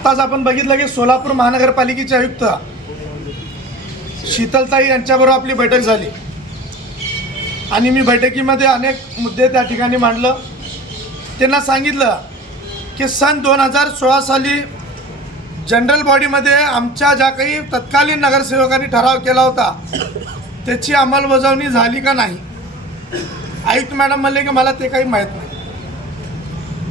आताच आपण बघितलं की सोलापूर महानगरपालिकेचे आयुक्त शीतलताई यांच्याबरोबर आपली बैठक झाली. आणि मी बैठकीमध्ये अनेक मुद्दे त्या ठिकाणी मांडलं. त्यांना सांगितलं की सन दोन हजार सोळा साली जनरल बॉडीमध्ये आमच्या ज्या काही तत्कालीन नगरसेवकांनी ठराव केला होता त्याची अंमलबजावणी झाली का नाही? आयुक्त मॅडम म्हणले की मला ते काही माहीत नाही.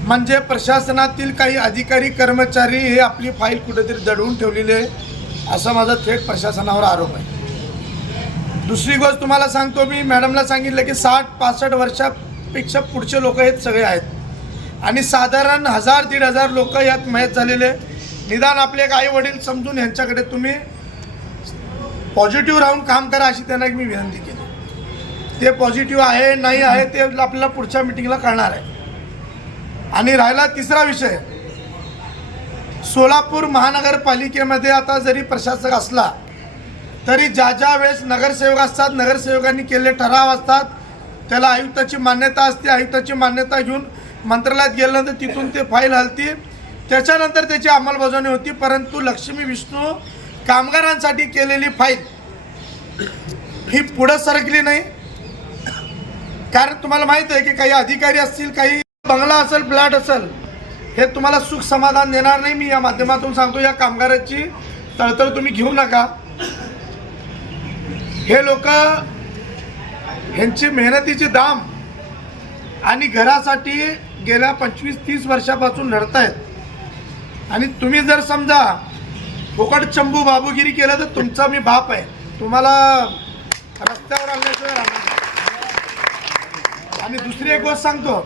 म्हणजे प्रशासनातील काही अधिकारी कर्मचारी हे आपली फाईल कुठेतरी दडवून ठेवलेले आहे असा माझा थेट प्रशासनावर आरोप आहे. दुसरी गोष्ट तुम्हाला सांगतो मी मॅडमला सांगितलं की साठ पासष्ट वर्षापेक्षा पुढचे लोक हे सगळे आहेत. आणि साधारण हजार दीड हजार लोक यात मयत झालेले निदान आपले एक आई वडील समजून यांच्याकडे तुम्ही पॉझिटिव्ह राहून काम करा अशी त्यांना एक मी विनंती केली. ते पॉझिटिव्ह आहे नाही आहे ते आपल्याला पुढच्या मिटिंगला कळणार आहे. आणि राहिला तिसरा विषय. सोलापूर महानगरपालिकेमध्ये आता जरी प्रशासक असला तरी ज्या ज्या वेळेस नगरसेवक असतात नगरसेवकांनी केलेले ठराव असतात त्याला आयुक्ताची मान्यता असते आयुक्ताची मान्यता घेऊन मंत्रालयात गेल्यानंतर तिथून ते फाईल हलती. त्याच्यानंतर त्याची अंमलबजावणी होती परंतु लक्ष्मी विष्णू कामगारांसाठी केलेली फाईल ही पुढं सरकली नाही. कारण तुम्हाला माहीत आहे की काही अधिकारी असतील काही बंगला असेल फ्लॅट असेल हे तुम्हाला सुख समाधान देणार नाही. मी या माध्यमातून सांगतो या कामगाराची तळतळ तुम्ही घेऊ नका. हे लोक ह्यांची मेहनतीची दाम आणि घरासाठी गेल्या पंचवीस तीस वर्षापासून लढत आहेत आणि तुम्ही जर समजा फुकट चंबू बाबूगिरी केलं तर तुमचा मी बाप आहे. तुम्हाला रस्त्यावर आणल्याशिवाय राहणार आणि दुसरी एक गोष्ट सांगतो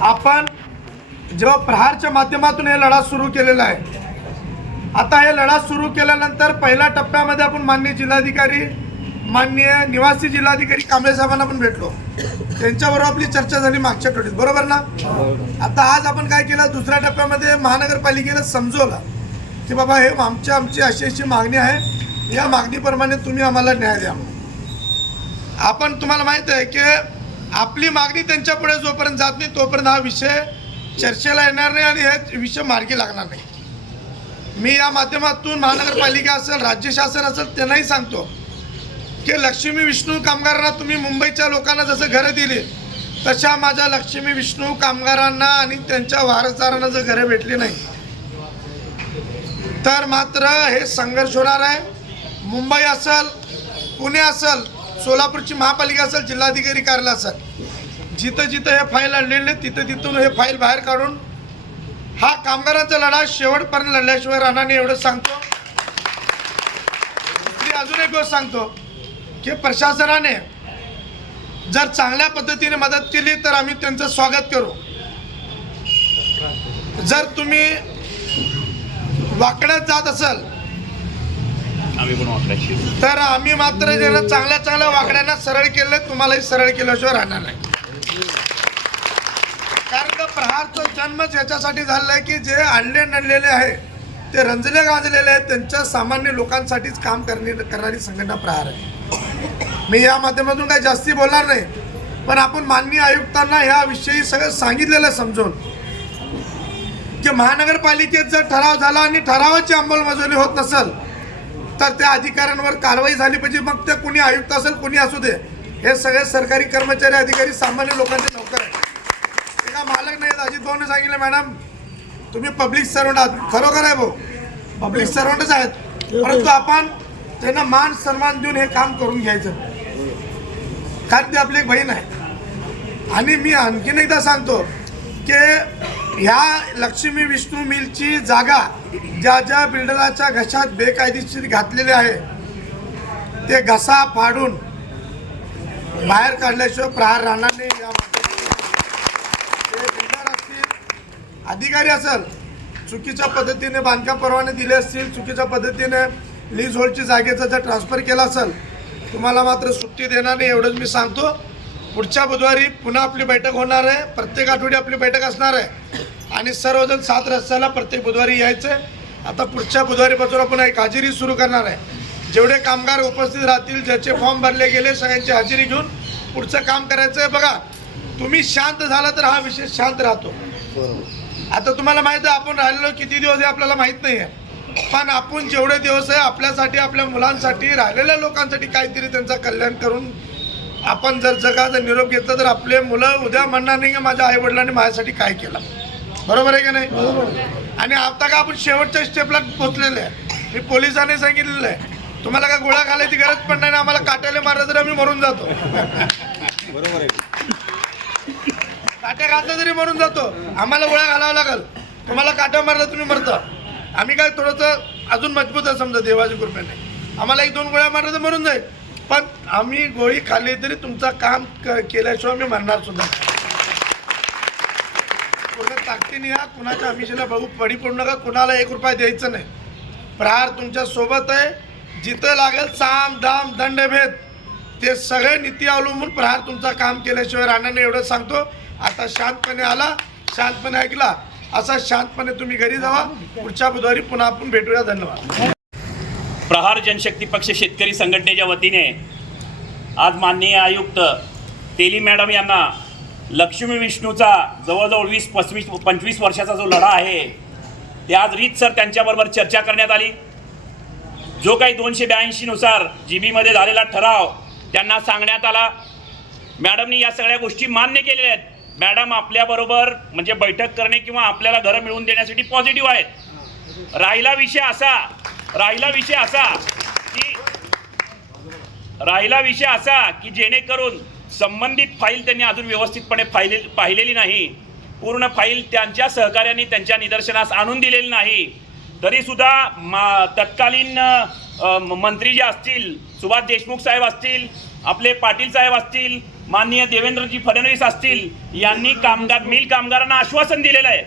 आपण जेव्हा प्रहारच्या माध्यमातून हे लढा सुरू केलेला आहे आता हे लढा सुरू केल्यानंतर पहिल्या टप्प्यामध्ये आपण माननीय जिल्हाधिकारी माननीय निवासी जिल्हाधिकारी कांबळे साहेबांना पण भेटलो. त्यांच्याबरोबर आपली चर्चा झाली मागच्या आठवड्यात बरोबर ना? आता आज आपण काय केलं? दुसऱ्या टप्प्यामध्ये महानगरपालिकेला समजवलं की बाबा हे आमच्या आमची अशी अशी मागणी आहे. या मागणीप्रमाणे तुम्ही आम्हाला न्याय द्या आपण तुम्हाला माहीत आहे की आपली मागणी त्यांच्या पुढे जोपर्यंत जात नाही तोपर्यंत हा विषय चर्चेला येणार नाही आणि हे विषय मार्गी लागणार नाही. मी या माध्यमातून महानगरपालिका असेल राज्य शासन असेल त्यांनाही सांगतो की लक्ष्मी विष्णू कामगारांना तुम्ही मुंबईच्या लोकांना जसं घरं दिली तशा माझ्या लक्ष्मी विष्णू कामगारांना आणि त्यांच्या वारसदारांना जर घरं भेटली नाही तर मात्र हे संघर्ष होणार आहे. मुंबई असेल पुणे असेल सोलापूरची महापालिका असेल जिल्हाधिकारी कार्यालय असेल. जिथं जिथं हे फाईल आणलेले तिथं तिथून हे फाईल बाहेर काढून हा कामगारांचा लढा शेवटपर्यंत लढल्याशिवाय राहणार नाही एवढं सांगतो. मी अजून एक गोष्ट सांगतो की प्रशासनाने जर चांगल्या पद्धतीने मदत केली तर आम्ही त्यांचं स्वागत करू. जर तुम्ही वाकड्यात जात असाल आम्ही पण वाकड्याशी तर आम्ही मात्र ज्यांना चांगल्या चांगल्या वाकड्यांना सरळ केलं तुम्हालाही सरळ केल्याशिवाय राहणार नाही. कारण का प्रहारचा जन्मच याच्यासाठी झालेला आहे की जे आणले नडलेले आहे ते रंजले गाजलेले आहेत त्यांच्या सामान्य लोकांसाठीच काम करणे करणारी संघटना प्रहार आहे. मी या माध्यमातून काही जास्ती बोलणार नाही पण आपण माननीय आयुक्तांना ह्याविषयी सगळं सांगितलेलं समजून की महानगरपालिकेत जर ठराव झाला आणि ठरावाची अंमलबजावणी होत नसेल तर त्या अधिकाऱ्यांवर कारवाई झाली पाहिजे. मग ते कुणी आयुक्त असेल कुणी असू दे. हे सगळे सरकारी कर्मचारी अधिकारी सामान्य लोकांचे नोकर आहेत. एका मालक नाही अजित भाऊने सांगितलं मॅडम तुम्ही पब्लिक सर्वंट आहात. खरोखर आहे भाऊ. पब्लिक सर्वंटच आहेत. परंतु आपण त्यांना मान सन्मान देऊन हे काम करून घ्यायचं. कारण ते आपली एक बहीण आहे. आणि मी आणखीन एकदा सांगतो की ह्या लक्ष्मी विष्णू मिलची जागा ज्या ज्या बिल्डराच्या घशात बेकायदेशीर घातलेले आहे ते घसा फाडून बाहेर काढल्याशिवाय प्रहार राहणार नाही बिल्डर असतील अधिकारी असेल चुकीच्या पद्धतीने बांधकाम परवाने दिले असतील चुकीच्या पद्धतीने लीज होल्डची जागेचा जर ट्रान्सफर केला असेल तुम्हाला मात्र सुट्टी देणार नाही एवढंच मी सांगतो. पुढच्या बुधवारी पुन्हा आपली बैठक होणार आहे. प्रत्येक आठवडी आपली बैठक असणार आहे. आणि सर्वजण सात रस्त्याला प्रत्येक बुधवारी यायचं. आहे आता पुढच्या बुधवारीपासून आपण एक हजेरी सुरू करणार आहे. जेवढे कामगार उपस्थित राहतील ज्याचे फॉर्म भरले गेले सगळ्यांची हजेरी घेऊन पुढचं काम करायचं आहे. बघा तुम्ही शांत झाला तर हा विषय शांत राहतो. आता तुम्हाला माहीत आहे आपण राहिलेलो किती दिवस आहे आपल्याला माहीत नाही आहे. पण आपण जेवढे दिवस आहे आपल्यासाठी आपल्या मुलांसाठी राहिलेल्या लोकांसाठी काहीतरी त्यांचा कल्याण करून आपण जर जगाचा निरोप घेतला तर आपले मुलं उद्या म्हणणार नाही की माझ्या आई वडिलांनी माझ्यासाठी काय केलं. बरोबर आहे का नाही? आणि आता का आपण शेवटच्या स्टेपला पोचलेले आहे? मी पोलिसांनी सांगितलेलं आहे. तुम्हाला काय गोळ्या घालायची गरज पण नाही ना आम्हाला काट्याला मारलं तर आम्ही मरून जातो. काट्या घातलं तरी मरून जातो. आम्हाला गोळ्या घालावं लागल. तुम्हाला काट्या मारला तुम्ही मरता. आम्ही काय थोडंसं अजून मजबूत आहे समजा देवाच्या कृपेने. आम्हाला एक दोन गोळ्या मारल्या तर मरून जाईल. पण आम्ही गोळी खाल्ली तरी तुमचं काम केल्याशिवाय आम्ही म्हणणार सुद्धा. नाही. पूर्ण ताकदीने या कुणाच्या अमिषेला बघू पडी पडू नका कुणाला एक रुपया द्यायचं नाही. प्रहार तुमच्यासोबत आहे. जिथं लागेल साम दाम दंडभेद ते सगळे नीती अवलंबून प्रहार तुमचं काम केल्याशिवाय राणाने एवढं सांगतो. आता शांतपणे आला शांतपणे ऐकला असा शांतपणे तुम्ही घरी जावा. पुढच्या बुधवारी पुन्हा आपण भेटूया. धन्यवाद. प्रहार जनशक्ती पक्ष शेतकरी संघटनेच्या वतीने आज माननीय आयुक्त तेली मॅडम यांना लक्ष्मी विष्णूचा जवळजवळ वीस पस्तीस पंचवीस वर्षाचा जो लढा आहे ते आज रीतसर त्यांच्याबरोबर चर्चा करण्यात आली. जो काही दोनशे ब्याऐंशीनुसार जी बीमध्ये झालेला ठराव त्यांना सांगण्यात आला. मॅडमनी या सगळ्या गोष्टी मान्य केलेल्या आहेत. मॅडम आपल्याबरोबर म्हणजे बैठक करणे किंवा आपल्याला घरं मिळवून देण्यासाठी पॉझिटिव्ह आहेत. राहिला विषय असा राहिला विषय असा की राहिला विषय असा की जेणेकरून संबंधित फाईल त्यांनी अजून व्यवस्थितपणे फाईल पाहिलेली नाही. पूर्ण फाईल त्यांच्या सहकार्याने त्यांच्या निदर्शनास आणून दिलेली नाही. तरीसुद्धा मा तत्कालीन म- मंत्री जे असतील सुभाष देशमुख साहेब असतील आपले पाटील साहेब असतील माननीय देवेंद्रजी फडणवीस असतील यांनी कामगार मिल कामगारांना आश्वासन दिलेलं आहे.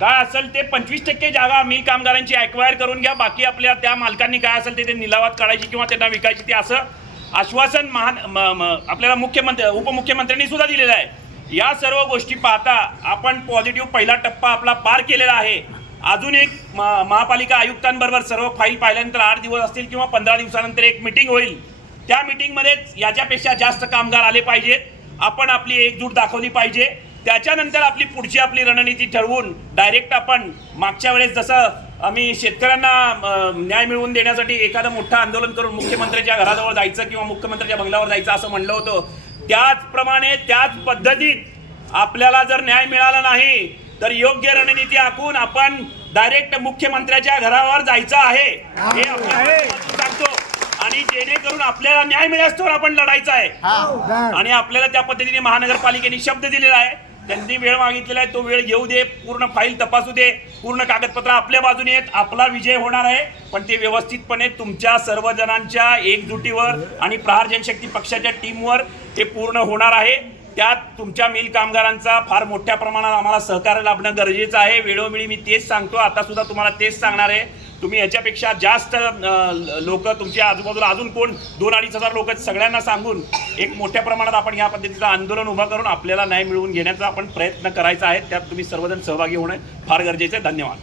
काय असेल ते पंचवीस टक्के जागा मिल कामगारांची ॲक्वायर करून घ्या. बाकी आपल्या त्या मालकांनी काय असेल ते ते निलावात काढायची किंवा त्यांना विकायची ते असं आश्वासन महान म- म- आपल्याला मुख्यमंत्री उपमुख्यमंत्र्यांनी सुद्धा दिलेलं आहे. या सर्व गोष्टी पाहता आपण पॉझिटिव्ह पहिला टप्पा आपला पार केलेला आहे. अजून एक म- महापालिका आयुक्तांबरोबर सर्व फाईल पाहिल्यानंतर आठ दिवस असतील किंवा पंधरा दिवसानंतर एक मिटिंग होईल. त्या मिटिंगमध्येच याच्यापेक्षा जास्त कामगार आले पाहिजेत. आपण आपली एकजूट दाखवली पाहिजे. त्याच्यानंतर आपली पुढची आपली रणनीती ठरवून डायरेक्ट आपण मागच्या वेळेस जसं आम्ही शेतकऱ्यांना न्याय मिळवून देण्यासाठी एखादं मोठं आंदोलन करून मुख्यमंत्र्यांच्या घराजवळ जायचं किंवा मुख्यमंत्र्यांच्या बंगल्यावर जायचं असं म्हणलं होतं त्याचप्रमाणे त्याच पद्धतीत आपल्याला जर न्याय मिळाला नाही तर योग्य रणनीती आखून आपण डायरेक्ट मुख्यमंत्र्याच्या घरावर जायचं आहे. हे आपण सांगतो. आणि जेणेकरून आपल्याला न्याय मिळास्तोवर आपण लढायचं आहे. आणि आपल्याला त्या पद्धतीने महानगरपालिकेने शब्द दिलेला आहे. त्यांनी वेळ मागितलेला आहे. तो वेळ घेऊ दे पूर्ण फाईल तपासू दे पूर्ण कागदपत्र आपल्या बाजूने आहेत. आपला विजय होणार आहे. पण ते व्यवस्थितपणे तुमच्या सर्वजणांच्या एकजुटीवर आणि प्रहार जनशक्ती पक्षाच्या टीमवर ते पूर्ण होणार आहे. त्यात तुमच्या मिल कामगारांचा फार मोठ्या प्रमाणात आम्हाला सहकार्य लाभणं गरजेचं आहे. वेळोवेळी मी तेच सांगतो. आता सुद्धा तुम्हाला तेच सांगणार आहे. तुम्ही याच्यापेक्षा जास्त लोक तुमच्या आजूबाजूला अजून कोण? दोन अडीच हजार लोक सगळ्यांना सांगून एक मोठ्या प्रमाणात आपण या पद्धतीचं आंदोलन उभं करून आपल्याला न्याय मिळवून घेण्याचा आपण प्रयत्न करायचा आहे. त्यात तुम्ही सर्वजण सहभागी होणं फार गरजेचं आहे. धन्यवाद.